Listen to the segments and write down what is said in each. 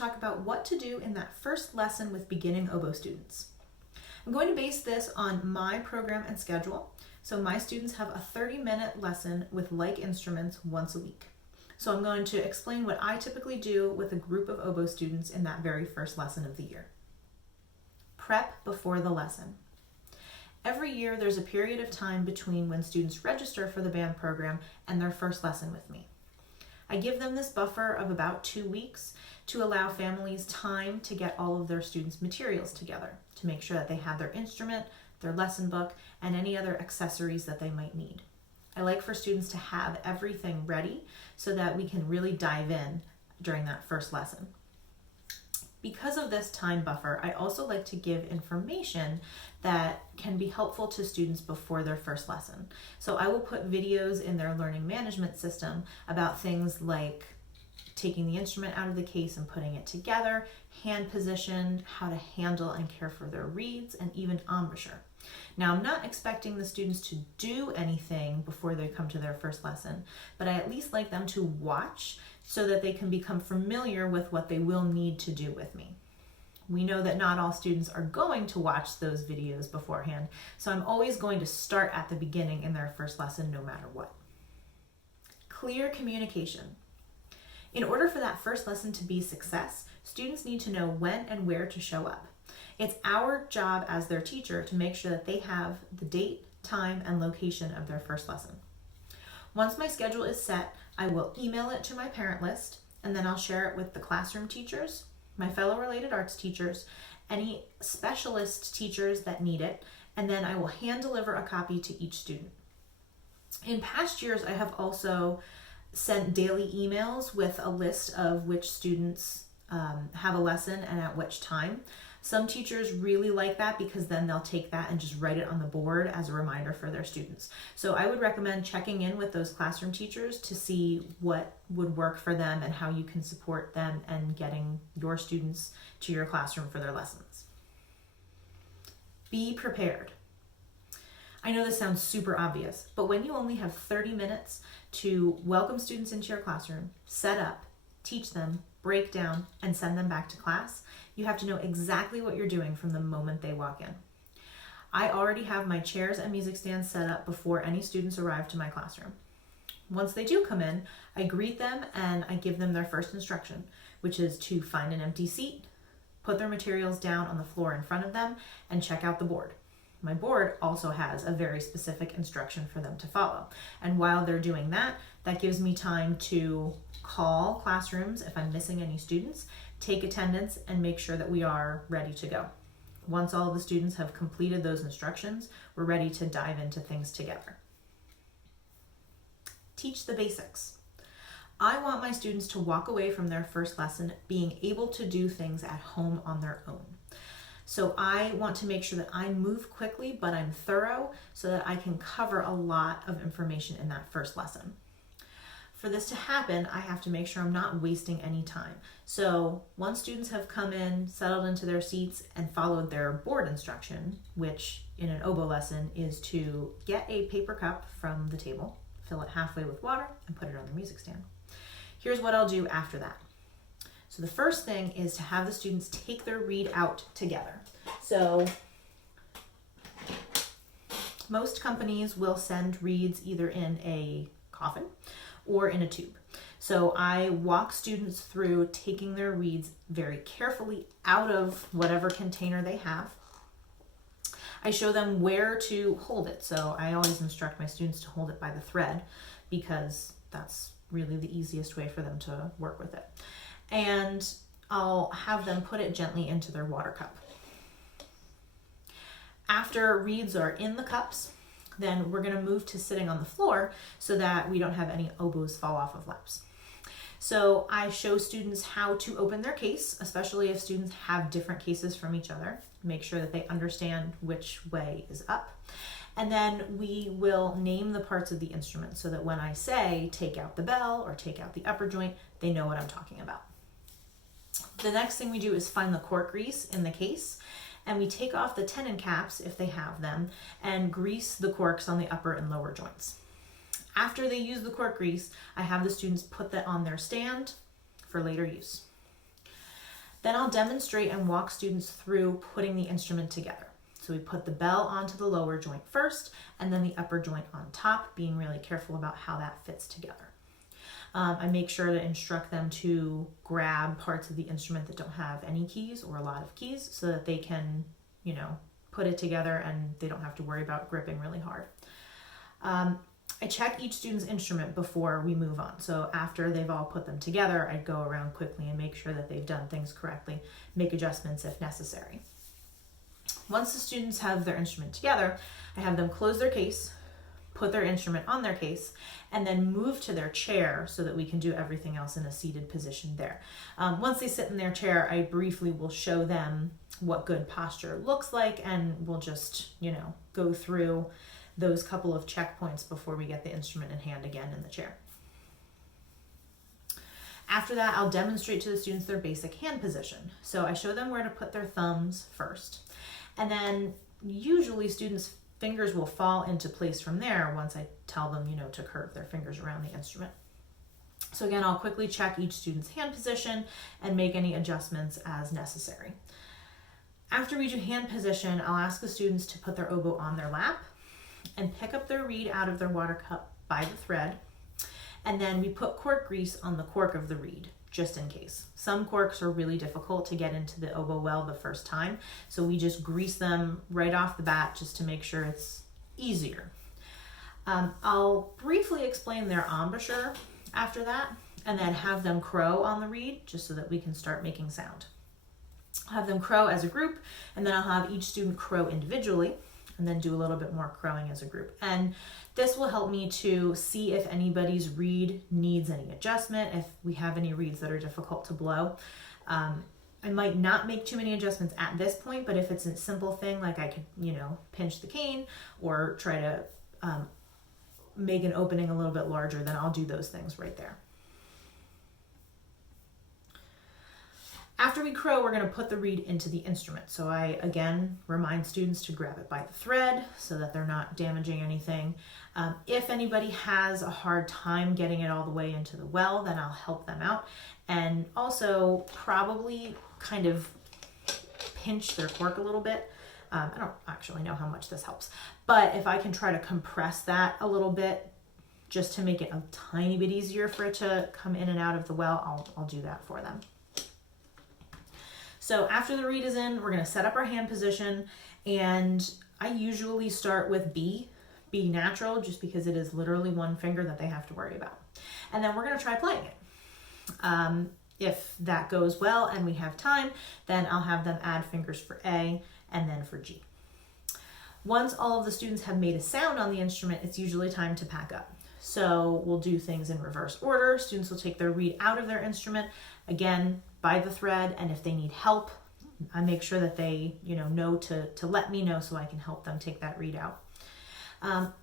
talk about what to do in that first lesson with beginning oboe students. I'm going to base this on my program and schedule. So my students have a 30-minute lesson with like instruments once a week. So I'm going to explain what I typically do with a group of oboe students in that very first lesson of the year. Prep before the lesson. Every year there's a period of time between when students register for the band program and their first lesson with me. I give them this buffer of about 2 weeks to allow families time to get all of their students' materials together, to make sure that they have their instrument, their lesson book, and any other accessories that they might need. I like for students to have everything ready so that we can really dive in during that first lesson. Because of this time buffer, I also like to give information that can be helpful to students before their first lesson. So I will put videos in their learning management system about things like taking the instrument out of the case and putting it together, hand position, how to handle and care for their reeds, and even embouchure. Now, I'm not expecting the students to do anything before they come to their first lesson, but I at least like them to watch so that they can become familiar with what they will need to do with me. We know that not all students are going to watch those videos beforehand, so I'm always going to start at the beginning in their first lesson no matter what. Clear communication. In order for that first lesson to be a success, students need to know when and where to show up. It's our job as their teacher to make sure that they have the date, time, and location of their first lesson. Once my schedule is set, I will email it to my parent list, and then I'll share it with the classroom teachers, my fellow related arts teachers, any specialist teachers that need it, and then I will hand deliver a copy to each student. In past years, I have also sent daily emails with a list of which students have a lesson and at which time. Some teachers really like that because then they'll take that and just write it on the board as a reminder for their students. So I would recommend checking in with those classroom teachers to see what would work for them and how you can support them and getting your students to your classroom for their lessons. Be prepared. I know this sounds super obvious, but when you only have 30 minutes to welcome students into your classroom, set up, teach them, break down, and send them back to class, you have to know exactly what you're doing from the moment they walk in. I already have my chairs and music stands set up before any students arrive to my classroom. Once they do come in, I greet them and I give them their first instruction, which is to find an empty seat, put their materials down on the floor in front of them, and check out the board. My board also has a very specific instruction for them to follow. And while they're doing that, that gives me time to call classrooms if I'm missing any students, take attendance, and make sure that we are ready to go. Once all of the students have completed those instructions, we're ready to dive into things together. Teach the basics. I want my students to walk away from their first lesson being able to do things at home on their own. So I want to make sure that I move quickly, but I'm thorough so that I can cover a lot of information in that first lesson. For this to happen, I have to make sure I'm not wasting any time. So once students have come in, settled into their seats, and followed their board instruction, which in an oboe lesson is to get a paper cup from the table, fill it halfway with water, and put it on the music stand. Here's what I'll do after that. So the first thing is to have the students take their reed out together. So most companies will send reeds either in a coffin or in a tube. So I walk students through taking their reeds very carefully out of whatever container they have. I show them where to hold it. So I always instruct my students to hold it by the thread because that's really the easiest way for them to work with it. And I'll have them put it gently into their water cup. After reeds are in the cups, then we're going to move to sitting on the floor so that we don't have any oboes fall off of laps. So I show students how to open their case, especially if students have different cases from each other. Make sure that they understand which way is up. And then we will name the parts of the instrument so that when I say take out the bell or take out the upper joint, they know what I'm talking about. The next thing we do is find the cork grease in the case, and we take off the tenon caps if they have them and grease the corks on the upper and lower joints. After they use the cork grease, I have the students put that on their stand for later use. Then I'll demonstrate and walk students through putting the instrument together. So we put the bell onto the lower joint first, and then the upper joint on top, being really careful about how that fits together. I make sure to instruct them to grab parts of the instrument that don't have any keys or a lot of keys so that they can, put it together and they don't have to worry about gripping really hard. I check each student's instrument before we move on. So after they've all put them together, I go around quickly and make sure that they've done things correctly, make adjustments if necessary. Once the students have their instrument together, I have them close their case, put their instrument on their case, and then move to their chair so that we can do everything else in a seated position there. Once they sit in their chair, I briefly will show them what good posture looks like, and we'll just, go through those couple of checkpoints before we get the instrument in hand again in the chair. After that, I'll demonstrate to the students their basic hand position. So I show them where to put their thumbs first. And then usually students' fingers will fall into place from there once I tell them, to curve their fingers around the instrument. So again, I'll quickly check each student's hand position and make any adjustments as necessary. After we do hand position, I'll ask the students to put their oboe on their lap and pick up their reed out of their water cup by the thread. And then we put cork grease on the cork of the reed, just in case. Some corks are really difficult to get into the oboe well the first time, so we just grease them right off the bat just to make sure it's easier. I'll briefly explain their embouchure after that, and then have them crow on the reed just so that we can start making sound. I'll have them crow as a group, and then I'll have each student crow individually, and then do a little bit more crowing as a group. And this will help me to see if anybody's reed needs any adjustment, if we have any reeds that are difficult to blow. I might not make too many adjustments at this point, but if it's a simple thing, like I could, pinch the cane or try to make an opening a little bit larger, then I'll do those things right there. After we crow, we're going to put the reed into the instrument. So I, again, remind students to grab it by the thread so that they're not damaging anything. If anybody has a hard time getting it all the way into the well, then I'll help them out. And also probably kind of pinch their cork a little bit. I don't actually know how much this helps, but if I can try to compress that a little bit just to make it a tiny bit easier for it to come in and out of the well, I'll do that for them. So after the reed is in, we're going to set up our hand position, and I usually start with B natural, just because it is literally one finger that they have to worry about. And then we're going to try playing it. If that goes well and we have time, then I'll have them add fingers for A and then for G. Once all of the students have made a sound on the instrument, it's usually time to pack up. So we'll do things in reverse order. Students will take their reed out of their instrument, again, by the thread, and if they need help, I make sure that they know to let me know so I can help them take that reed out.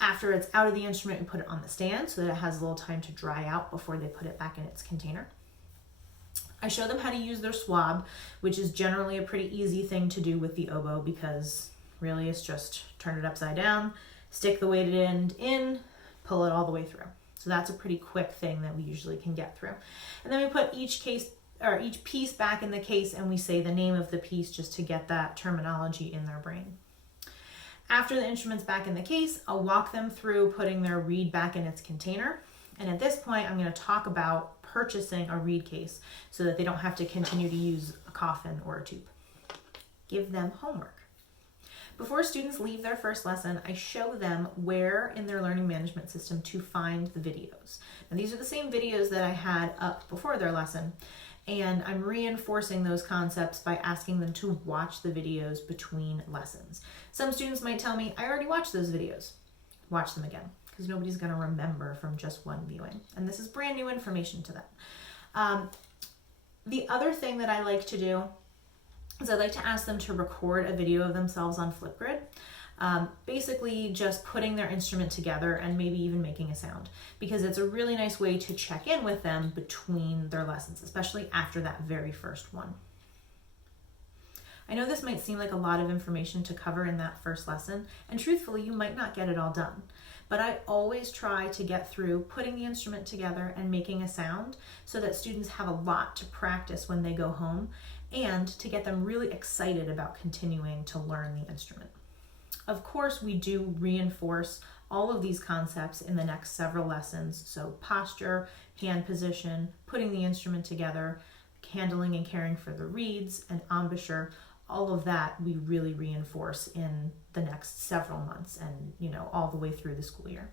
After it's out of the instrument, we put it on the stand so that it has a little time to dry out before they put it back in its container. I show them how to use their swab, which is generally a pretty easy thing to do with the oboe, because really it's just turn it upside down, stick the weighted end in, pull it all the way through. So that's a pretty quick thing that we usually can get through. And then we put each piece back in the case, and we say the name of the piece just to get that terminology in their brain. After the instrument's back in the case, I'll walk them through putting their reed back in its container. And at this point, I'm going to talk about purchasing a reed case so that they don't have to continue to use a coffin or a tube. Give them homework. Before students leave their first lesson, I show them where in their learning management system to find the videos. Now, these are the same videos that I had up before their lesson, and I'm reinforcing those concepts by asking them to watch the videos between lessons. Some students might tell me, I already watched those videos. Watch them again, because nobody's going to remember from just one viewing. And this is brand new information to them. The other thing that I like to do is I like to ask them to record a video of themselves on Flipgrid. Basically just putting their instrument together and maybe even making a sound, because it's a really nice way to check in with them between their lessons, especially after that very first one. I know this might seem like a lot of information to cover in that first lesson, and truthfully, you might not get it all done. But I always try to get through putting the instrument together and making a sound so that students have a lot to practice when they go home. and to get them really excited about continuing to learn the instrument. Of course, we do reinforce all of these concepts in the next several lessons. So posture, hand position, putting the instrument together, handling and caring for the reeds, and embouchure, all of that we really reinforce in the next several months and, all the way through the school year.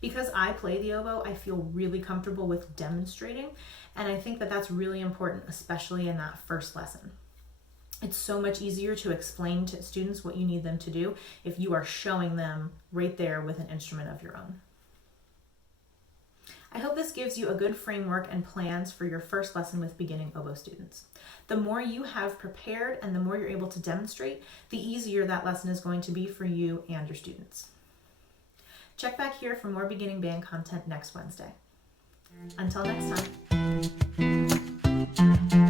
Because I play the oboe, I feel really comfortable with demonstrating, and I think that that's really important, especially in that first lesson. It's so much easier to explain to students what you need them to do if you are showing them right there with an instrument of your own. I hope this gives you a good framework and plans for your first lesson with beginning oboe students. The more you have prepared and the more you're able to demonstrate, the easier that lesson is going to be for you and your students. Check back here for more beginning band content next Wednesday. Until next time.